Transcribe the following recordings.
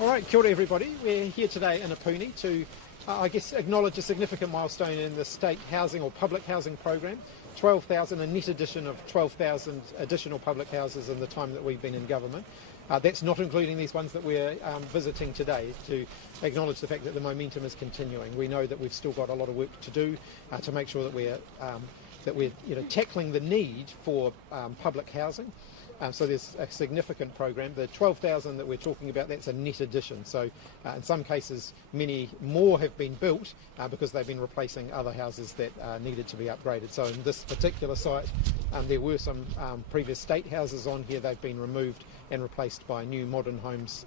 All right, kia ora everybody. We're here today in Apuni to, I guess, acknowledge a significant milestone in the state housing or public housing program. 12,000, a net addition of 12,000 additional public houses in the time that we've been in government. That's not including these ones that we're visiting today, to acknowledge the fact that the momentum is continuing. We know that we've still got a lot of work to do to make sure that we're tackling the need for public housing. So there's a significant program. The 12,000 that we're talking about, that's a net addition. So in some cases, many more have been built because they've been replacing other houses that needed to be upgraded. So in this particular site, there were some previous state houses on here. They've been removed and replaced by new modern homes,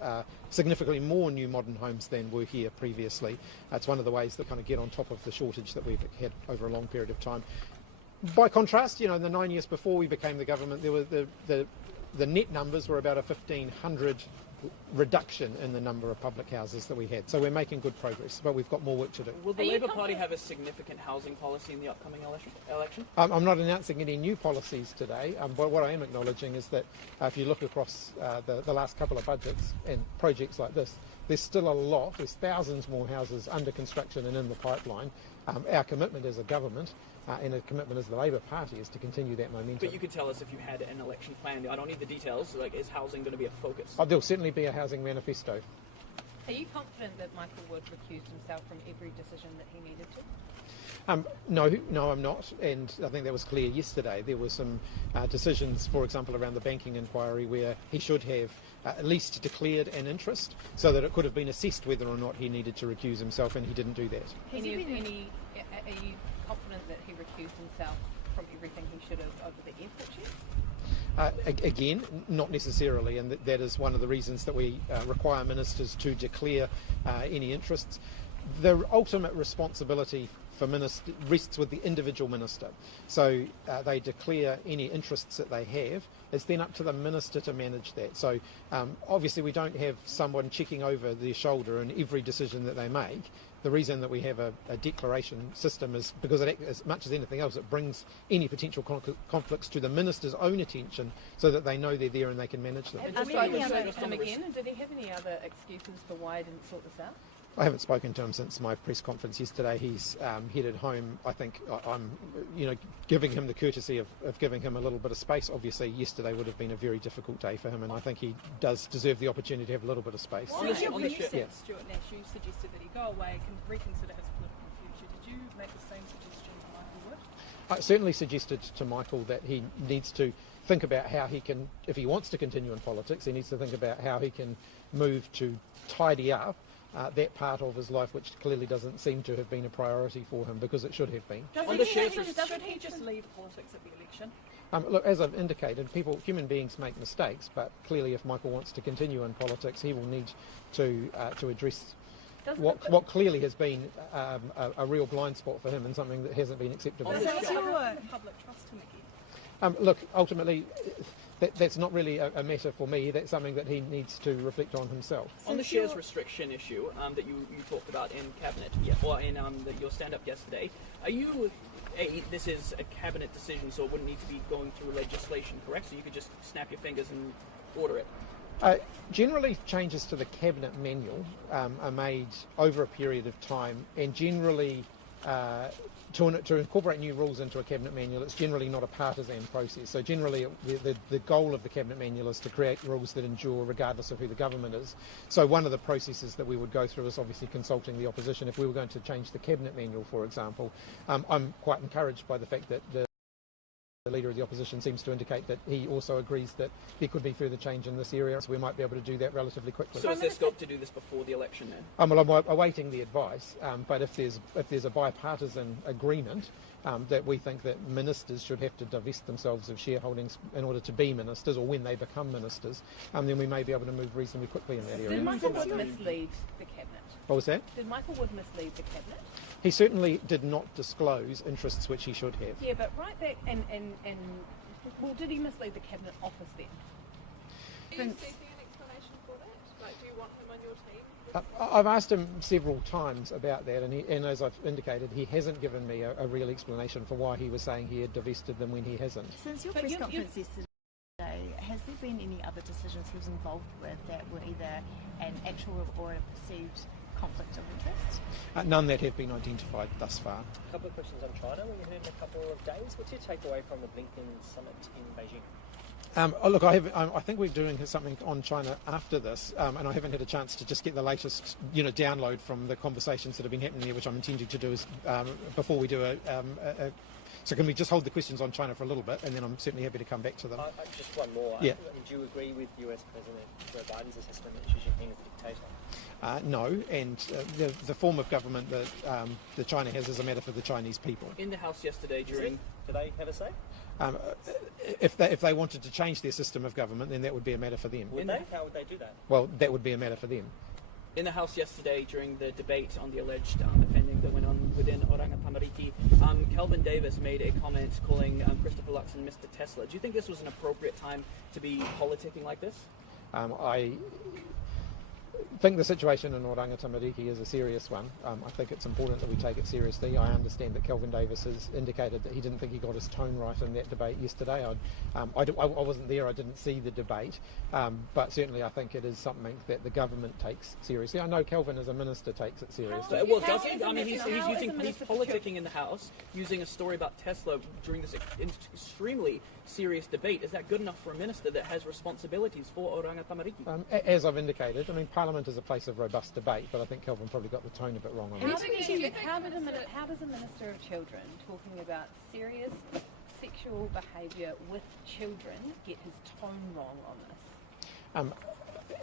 significantly more new modern homes than were here previously. It's one of the ways that kind of get on top of the shortage that we've had over a long period of time. By contrast, in the 9 years before we became the government, there were the net numbers were about a 1,500 reduction in the number of public houses that we had. So we're making good progress, but we've got more work to do. Will the Labour Party have a significant housing policy in the upcoming election? I'm not announcing any new policies today, but what I am acknowledging is that if you look across the last couple of budgets and projects like this, there's still a lot, there's thousands more houses under construction and in the pipeline. Our commitment as a government and a commitment as the Labour Party is to continue that momentum. But you could tell us if you had an election plan. I don't need the details. Is housing going to be a focus? There'll certainly be a housing manifesto. Are you confident that Michael would recuse himself from every decision that he needed to? No, I'm not, and I think that was clear yesterday. There were some decisions, for example, around the banking inquiry where he should have at least declared an interest so that it could have been assessed whether or not he needed to recuse himself, and he didn't do that. Are you confident that he recused himself from everything he should have over the airport checks? Again, not necessarily, and that is one of the reasons that we require ministers to declare any interests. The ultimate responsibility for minister rests with the individual minister. So they declare any interests that they have. It's then up to the minister to manage that. So obviously we don't have someone checking over their shoulder in every decision that they make. The reason that we have a declaration system is because as much as anything else, it brings any potential conflicts to the minister's own attention so that they know they're there and they can manage them. Did he have any other excuses for why he didn't sort this out? I haven't spoken to him since my press conference yesterday. He's headed home. I think I'm, giving him the courtesy of giving him a little bit of space. Obviously, yesterday would have been a very difficult day for him, and I think he does deserve the opportunity to have a little bit of space. When you said Stuart Nash, you suggested that he go away and reconsider his political future. Did you make the same suggestion to Michael Wood? I certainly suggested to Michael that he needs to think about how he can, if he wants to continue in politics, he needs to think about how he can move to tidy up that part of his life which clearly doesn't seem to have been a priority for him, because it should have been. Should he just leave politics at the election? Look, as I've indicated, human beings make mistakes, but clearly if Michael wants to continue in politics, he will need to address what clearly has been a real blind spot for him and something that hasn't been acceptable. Does your public trust him again? Look, ultimately, that's not really a matter for me. That's something that he needs to reflect on himself. On the shares restriction issue that you talked about in Cabinet, or in your stand-up yesterday, this is a Cabinet decision, so it wouldn't need to be going through legislation, correct? So you could just snap your fingers and order it? Generally, changes to the Cabinet manual are made over a period of time, and generally to incorporate new rules into a Cabinet manual, it's generally not a partisan process. So generally the goal of the Cabinet manual is to create rules that endure regardless of who the government is. So one of the processes that we would go through is obviously consulting the opposition. If we were going to change the Cabinet manual, for example, I'm quite encouraged by the fact that the Leader of the Opposition seems to indicate that he also agrees that there could be further change in this area, so we might be able to do that relatively quickly. So is there scope to do this before the election then? Well, I'm awaiting the advice, but if there's a bipartisan agreement that we think that ministers should have to divest themselves of shareholdings in order to be ministers, or when they become ministers, then we may be able to move reasonably quickly in that area. Did Michael Wood mislead the Cabinet? What was that? Did Michael Wood mislead the Cabinet? He certainly did not disclose interests which he should have. Yeah, but right back well, did he mislead the Cabinet Office then? Are you seeking an explanation for that? Do you want him on your team? I've asked him several times about that, and as I've indicated, he hasn't given me a real explanation for why he was saying he had divested them when he hasn't. Since your press conference yesterday, has there been any other decisions he was involved with that were either an actual or a perceived conflict of interest? None that have been identified thus far. A couple of questions on China. We heard in a couple of days. What's your takeaway from the Blinken summit in Beijing? Look, I think we're doing something on China after this, and I haven't had a chance to just get the latest, download from the conversations that have been happening there, which I'm intending to do before we do so can we just hold the questions on China for a little bit, and then I'm certainly happy to come back to them. Just one more. Yeah. Do you agree with US President Joe Biden's assessment that Xi Jinping is a dictator? No, and the form of government that China has is a matter for the Chinese people. In the House yesterday during... Do they have a say? If they wanted to change their system of government, then that would be a matter for them. Would they? How would they do that? Well, that would be a matter for them. In the House yesterday, during the debate on the alleged offending that went on within Oranga Tamariki, Kelvin Davis made a comment calling Christopher Luxon Mr. Tesla. Do you think this was an appropriate time to be politicking like this? I think the situation in Oranga Tamariki is a serious one. I think it's important that we take it seriously. I understand that Kelvin Davis has indicated that he didn't think he got his tone right in that debate yesterday. I wasn't there, I didn't see the debate, but certainly I think it is something that the government takes seriously. I know Kelvin as a minister takes it seriously. Well, does he? I mean, he's politicking in the House, using a story about Tesla during this extremely serious debate. Is that good enough for a minister that has responsibilities for Oranga Tamariki? As I've indicated, I mean, Parliament is a place of robust debate, but I think Kelvin probably got the tone a bit wrong on that. How does a Minister of Children talking about serious sexual behaviour with children get his tone wrong on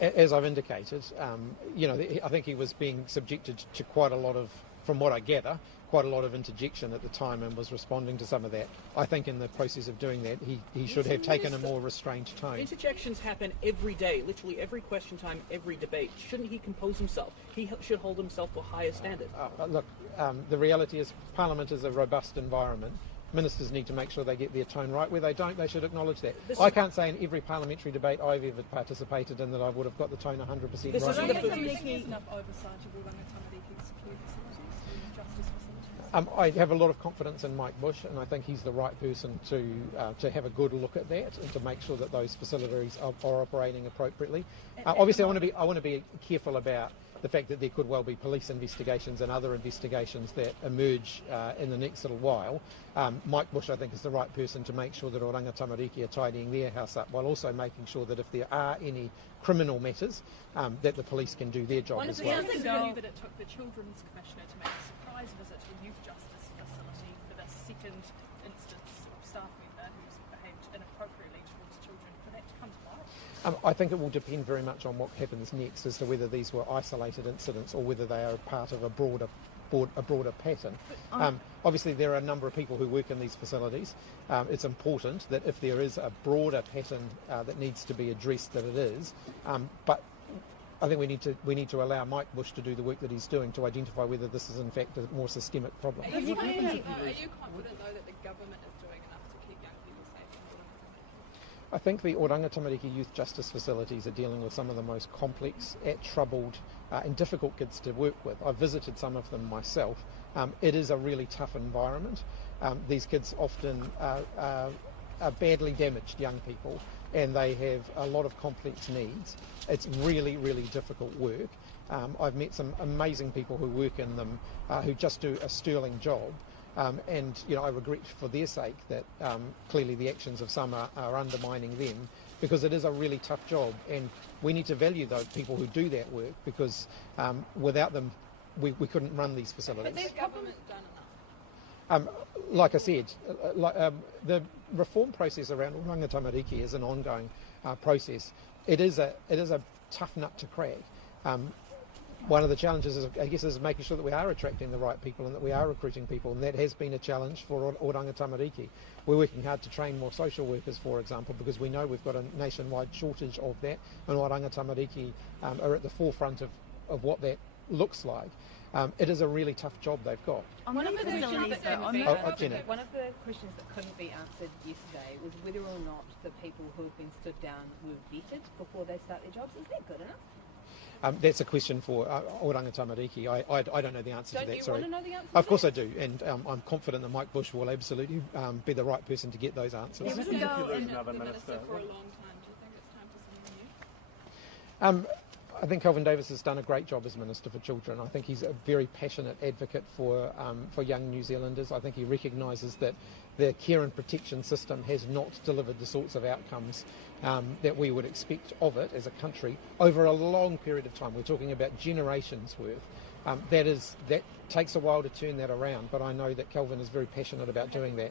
this? As I've indicated, I think he was being subjected to quite a lot of, from what I gather, quite a lot of interjection at the time and was responding to some of that. I think in the process of doing that, he should have taken a more restrained tone. Interjections happen every day, literally every question time, every debate. Shouldn't he compose himself? He should hold himself to a higher standard. Look, the reality is Parliament is a robust environment. Ministers need to make sure they get their tone right. Where they don't, they should acknowledge that. I can't say in every parliamentary debate I've ever participated in that I would have got the tone 100% right. This isn't Do you think there's enough oversight of Oranga Tamariki's security facilities and justice facilities? I have a lot of confidence in Mike Bush, and I think he's the right person to have a good look at that and to make sure that those facilities are operating appropriately. Obviously, I want to be careful about the fact that there could well be police investigations and other investigations that emerge in the next little while. Mike Bush, I think, is the right person to make sure that Oranga Tamariki are tidying their house up, while also making sure that if there are any criminal matters, that the police can do their job as well. One of the things that it took the Children's Commissioner to make a surprise visit to a youth justice facility for the second instance of staff member who's behaved inappropriately towards children, for that to come to light? I think it will depend very much on what happens next as to whether these were isolated incidents or whether they are part of a broader pattern. Obviously, there are a number of people who work in these facilities. It's important that if there is a broader pattern that needs to be addressed, that it is. But I think we need to allow Mike Bush to do the work that he's doing to identify whether this is in fact a more systemic problem. Are you confident, though, that the government is doing enough to keep young people safe in Oranga Tamariki? I think the Oranga Tamariki youth justice facilities are dealing with some of the most complex, troubled and difficult kids to work with. I've visited some of them myself. It is a really tough environment. These kids often are badly damaged young people, and they have a lot of complex needs. It's really, really difficult work. I've met some amazing people who work in them who just do a sterling job. And I regret for their sake that clearly the actions of some are undermining them, because it is a really tough job, and we need to value those people who do that work, because without them we couldn't run these facilities. Has the government done enough? Like I said, the reform process around Oranga Tamariki is an ongoing process. It is a tough nut to crack. One of the challenges, is making sure that we are attracting the right people and that we are recruiting people, and that has been a challenge for Oranga Tamariki. We're working hard to train more social workers, for example, because we know we've got a nationwide shortage of that, and Oranga Tamariki are at the forefront of what that looks like. It is a really tough job they've got. One of the questions that couldn't be answered yesterday was whether or not the people who have been stood down were vetted before they start their jobs. Is that good enough? That's a question for Oranga Tamariki. I don't know the answer to that. Don't you want to know the answer? Of course I do, and I'm confident that Mike Bush will absolutely be the right person to get those answers. He was in the Minister for a long time. Do you think I think Kelvin Davis has done a great job as Minister for Children. I think he's a very passionate advocate for young New Zealanders. I think he recognises that the care and protection system has not delivered the sorts of outcomes that we would expect of it as a country over a long period of time. We're talking about generations worth. That takes a while to turn that around, but I know that Kelvin is very passionate about doing that.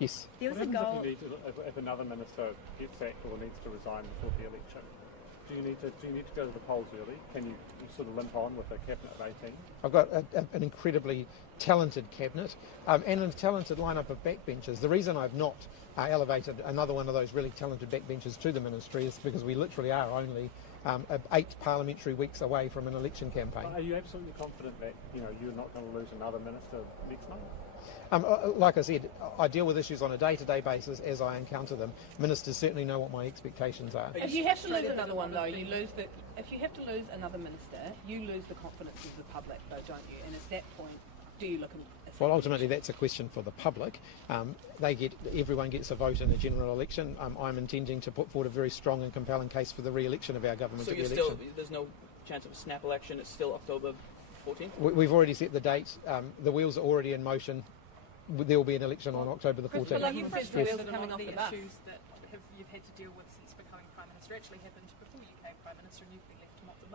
Yes. There was What a happens goal. if another minister gets sacked or needs to resign before the election? Do you need to go to the polls early? Can you sort of limp on with a cabinet of 18? I've got an incredibly talented cabinet and a talented lineup of backbenchers. The reason I've not elevated another one of those really talented backbenchers to the ministry is because we literally are only 8 parliamentary weeks away from an election campaign. Are you absolutely confident that you're not going to lose another minister next month? Like I said, I deal with issues on a day-to-day basis as I encounter them. Ministers certainly know what my expectations are. If you have to lose another one, though, you lose the. If you have to lose another minister, you lose the confidence of the public, though, don't you? And at that point, do you look? Well, ultimately, that's a question for the public. Everyone gets a vote in a general election. I'm intending to put forward a very strong and compelling case for the re-election of our government. So at the you're election. still, there's no chance of a snap election. It's still October 14th. We've already set the date. The wheels are already in motion. There will be an election on October the 14th. Like you said, the Yes. wheels are coming off the the bus. issues that you've had to deal with since becoming Prime Minister actually happened before you became Prime Minister, and you've been left to mop them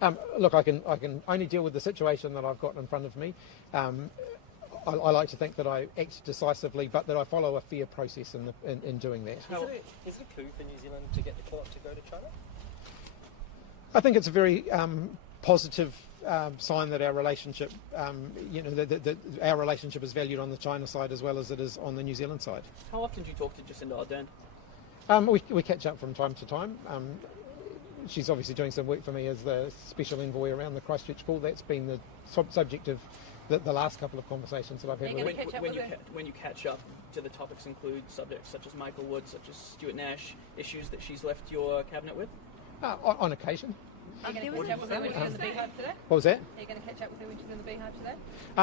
up. Look, I can only deal with the situation that I've got in front of me. I like to think that I act decisively, but that I follow a fair process in doing that. Is it a coup for New Zealand to get the court to go to China? I think it's a very positive sign that our relationship, that our relationship is valued on the China side as well as it is on the New Zealand side. How often do you talk to Jacinda Ardern? We catch up from time to time. She's obviously doing some work for me as the special envoy around the Christchurch call. That's been the subject of the last couple of conversations that I've had with her. When you catch up, do the topics include subjects such as Michael Wood, such as Stuart Nash, issues that she's left your cabinet with? On occasion. Are you going to catch up with her when she's in the Beehive today? What was that? Are you going to catch up with her when she's in the Beehive today?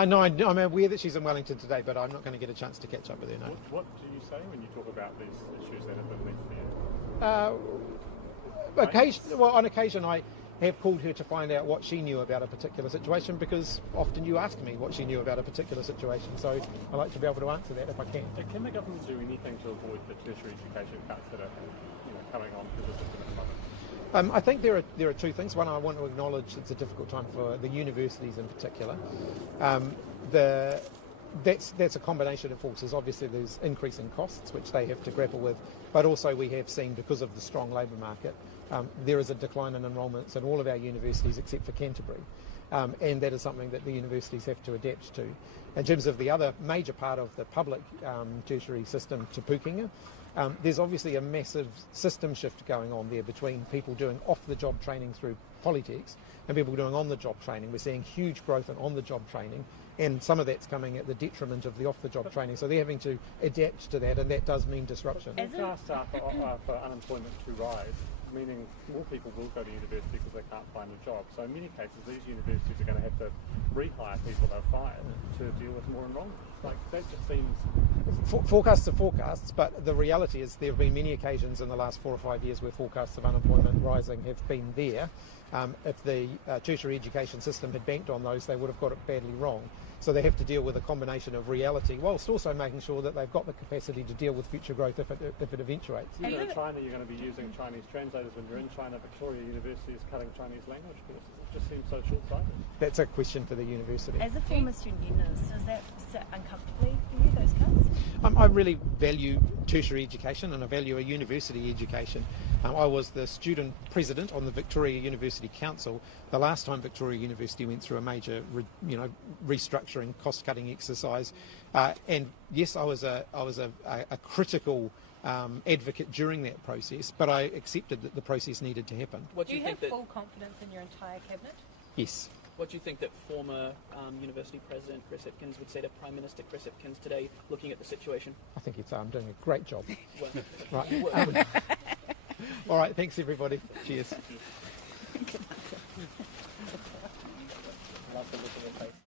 No, I'm aware that she's in Wellington today, but I'm not going to get a chance to catch up with her, no. What do you say when you talk about these issues that have been left there? On occasion I have called her to find out what she knew about a particular situation, because often you ask me what she knew about a particular situation, so I like to be able to answer that if I can. Can the government do anything to avoid the tertiary education cuts that are coming on to the system at the moment? I think there are two things. One, I want to acknowledge it's a difficult time for the universities in particular. That's a combination of forces. Obviously there's increasing costs which they have to grapple with, but also we have seen, because of the strong labour market, there is a decline in enrolments in all of our universities except for Canterbury, and that is something that the universities have to adapt to. In terms of the other major part of the public tertiary system, Te Pukenga, there's obviously a massive system shift going on there between people doing off-the-job training through polytechs and people doing on-the-job training. We're seeing huge growth in on-the-job training, and some of that's coming at the detriment of the off-the-job training. So they're having to adapt to that, and that does mean disruption. Forecasts are for unemployment to rise, meaning more people will go to university because they can't find a job. So in many cases, these universities are going to have to rehire people they've fired to deal with more enrolments. Like, that just seems... Forecasts are forecasts, but the reality is there have been many occasions in the last 4 or 5 years where forecasts of unemployment rising have been there. If the tertiary education system had banked on those, they would have got it badly wrong. So they have to deal with a combination of reality, whilst also making sure that they've got the capacity to deal with future growth if it eventuates. You go to China, you're going to be using Chinese translators. When you're in China, Victoria University is cutting Chinese language courses. It just seems so short-sighted. That's a question for the university. As a former student union, does that sit uncomfortably for you, those cuts? I really value tertiary education, and I value a university education. I was the student president on the Victoria University Council the last time Victoria University went through a major, restructuring, cost-cutting exercise. And yes, I was a critical advocate during that process, but I accepted that the process needed to happen. Do you have full confidence in your entire cabinet? Yes. What do you think that former University President Chris Hipkins would say to Prime Minister Chris Hipkins today, looking at the situation? I think he'd say I'm doing a great job. Well, right. All right, thanks everybody. Cheers. Love the look of your face.